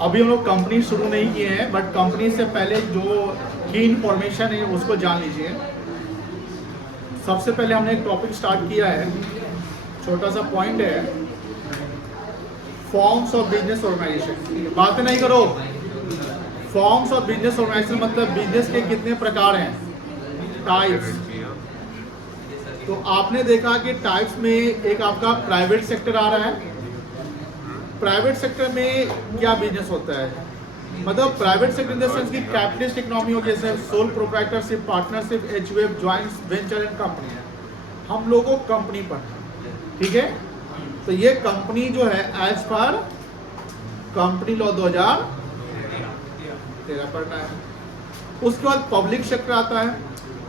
अभी हम लोग कंपनी शुरू नहीं किए हैं, बट कंपनी से पहले जो की इंफॉर्मेशन है उसको जान लीजिए। सबसे पहले हमने एक टॉपिक स्टार्ट किया है, छोटा सा पॉइंट है, फॉर्म्स ऑफ बिजनेस ऑर्गेनाइजेशन। बातें नहीं करो। फॉर्म्स ऑफ बिजनेस ऑर्गेनाइजेशन मतलब बिजनेस के कितने प्रकार हैं, टाइप्स। तो आपने देखा कि टाइप्स में एक आपका प्राइवेट सेक्टर आ रहा है। प्राइवेट सेक्टर में क्या बिजनेस होता है, मतलब private sector in the sense की कैपिटलिस्ट इकोनॉमी हो, जैसे sole proprietorship, partnership, HUF, joint venture and company है। हम लोगों को कंपनी पढ़ना, ठीक है। तो ये कंपनी जो है एज पर कंपनी लॉ 2013 पढ़ना है। उसके बाद पब्लिक सेक्टर आता है।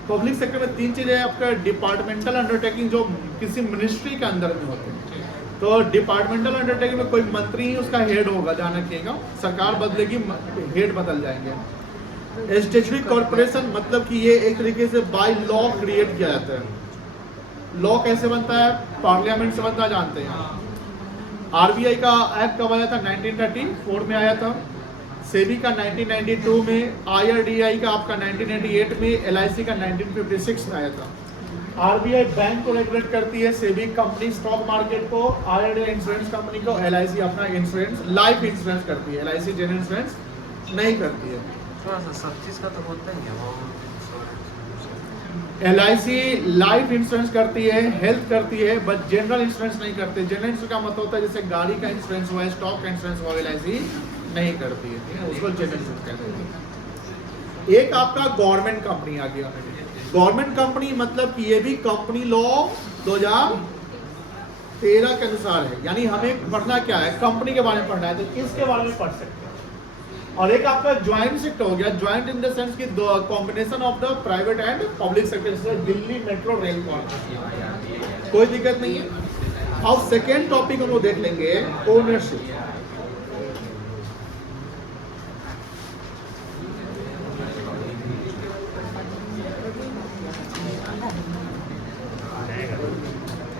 पब्लिक सेक्टर में तीन चीजें, आपका डिपार्टमेंटल अंडरटेकिंग जो किसी मिनिस्ट्री के अंदर में होते हैं। तो डिपार्टमेंटल अंडरटेकिंग में कोई मंत्री ही उसका हेड होगा, ध्यान रखिएगा। सरकार बदलेगी, हेड बदल जाएंगे। स्टेचुटरी कॉर्पोरेशन मतलब कि ये एक तरीके से बाय लॉ क्रिएट किया जाता है। लॉ कैसे बनता है, पार्लियामेंट से बनता, जानते हैं। आरबीआई का एक्ट कब आया था, 1934 में आया था। सेबी का 1992 में, आईआरडीआई का आपका 1998 में, एलआईसी का 1956 में आया था। आरबीआई बैंक को रेगुलेट करती है, सेबी कंपनी स्टॉक मार्केट को, आईआरडीआई इंश्योरेंस कंपनी को, एलआईसी अपना इंश्योरेंस लाइफ इंश्योरेंस करती है, एलआईसी जनरल इंश्योरेंस नहीं करती है। थोड़ा सा सब चीज़ का तो होता ही है वो। एलआईसी लाइफ इंश्योरेंस करती है, हेल्थ करती है, बट जनरल इंश्योरेंस नहीं करती। जनरल इंश्योरेंस का मतलब होता है जैसे गाड़ी का इंश्योरेंस हुआ, स्टॉक का इंश्योरेंस हुआ, एलआईसी नहीं करती है, ठीक है, उसको जनरल इंश्योरेंस कहते हैं। एक आपका गवर्नमेंट कंपनी आ गया। गवर्नमेंट कंपनी मतलब कि ये भी कंपनी लॉ 2013 के अनुसार है। यानी हमें पढ़ना क्या है, कंपनी के बारे में पढ़ना है, तो किसके बारे में पढ़ सकते हैं। और एक आपका ज्वाइंट सेक्टर हो गया। ज्वाइंट इन द सेंस की combination of the private and public sector, जैसे दिल्ली मेट्रो रेल कॉर्पोरेशन, कोई दिक्कत नहीं है। अब सेकेंड टॉपिक हम लोग देख लेंगे, ओनरशिप।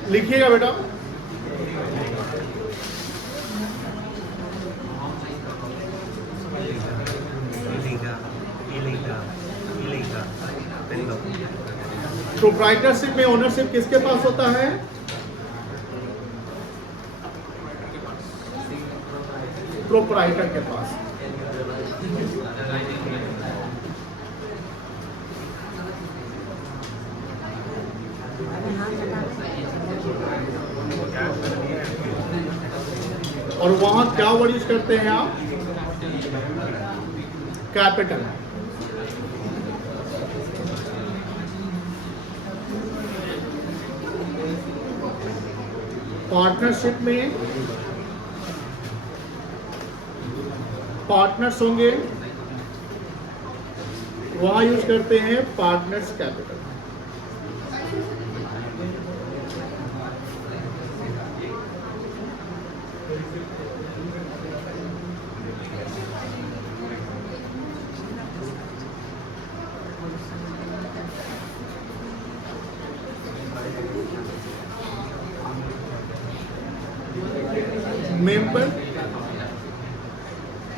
लिखिएगा बेटा। प्रोप्राइटरशिप में ओनरशिप किसके पास होता है, प्रोप्राइटर के पास। और वहां क्या वर्ड यूज करते हैं आप, कैपिटल। पार्टनरशिप में पार्टनर्स होंगे, वहां यूज करते हैं पार्टनर्स कैपिटल। मेंबर,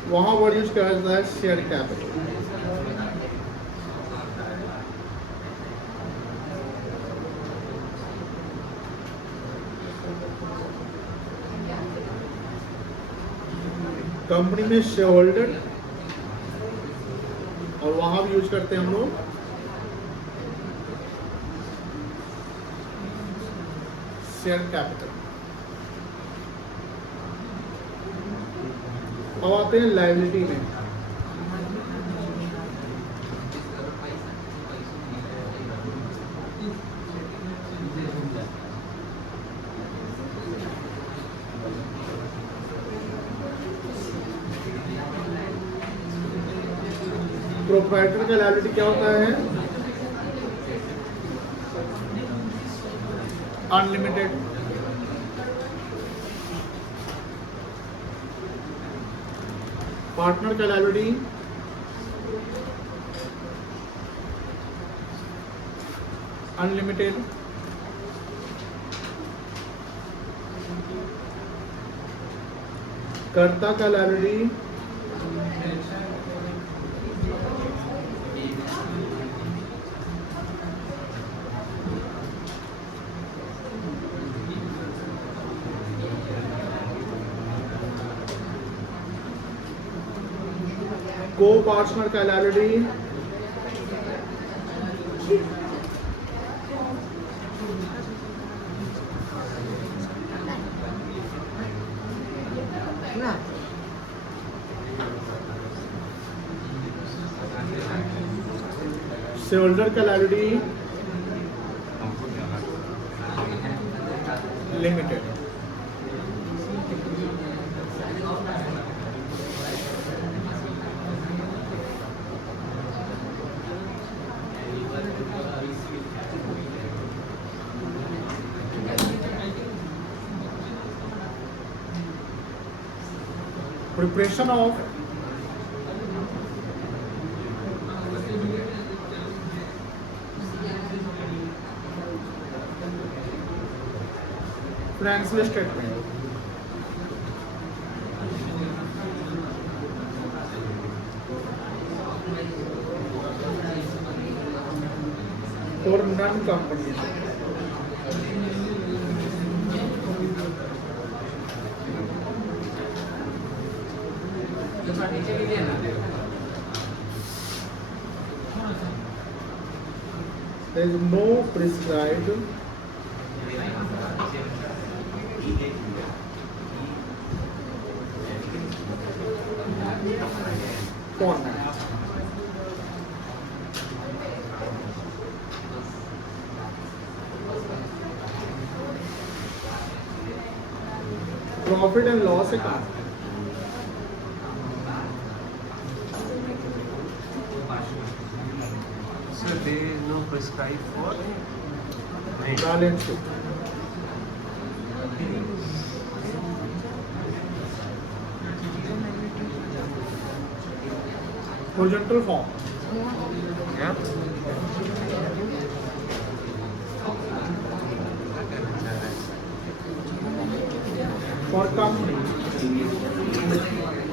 वहां वर्ड यूज किया जाता है शेयर कैपिटल। कंपनी में शेयर होल्डर, और वहां भी यूज करते हैं हम लोग शेयर कैपिटल। अब आते हैं लायबिलिटी में। प्रोप्राइटर का लायबिलिटी क्या होता है, अनलिमिटेड। पार्टनर का लायबिलिटी अनलिमिटेड। कर्ता का liability Co-partner chirality, shoulder chirality limited. Preparation of financial statement. For non-companies. There is no prescribed format. Profit and loss account. So there is no prescribed for Balance sheet. Horizontal form. yeah. For company.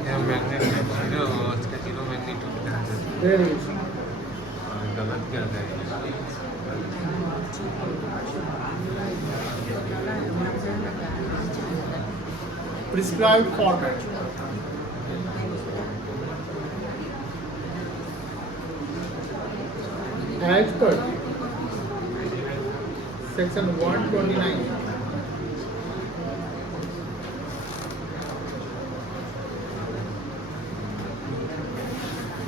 Yeah, magnet zero उसका zero magnitude है There is गलत कर रहे हैं prescribed format. As per section 129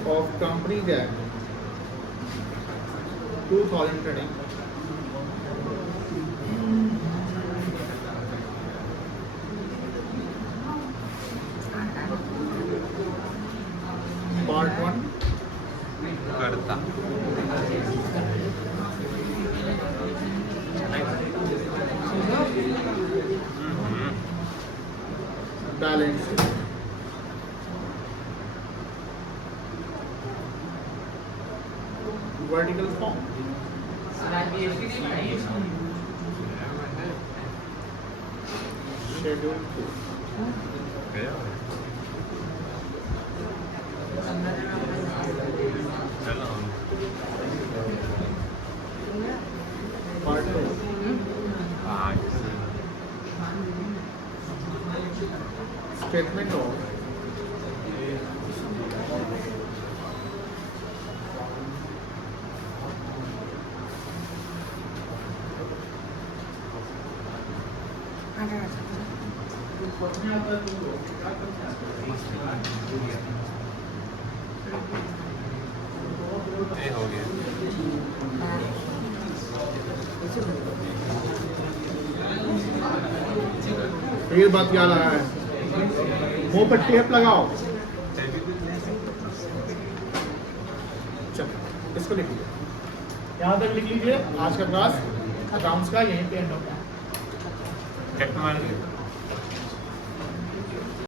of Companies Act 2020, Part 1, करता balance sheet. Vertical form. Schedule 2. गया चलो Part 2. हाँ Statement of ये हो गया ये बात याद आ रहा है मुंह पर टेप लगाओ चलो इसको लिख लीजिए यहाँ तक लिख लीजिए आज का क्लास अकाउंट्स का यहीं पे एंड होता है कट मार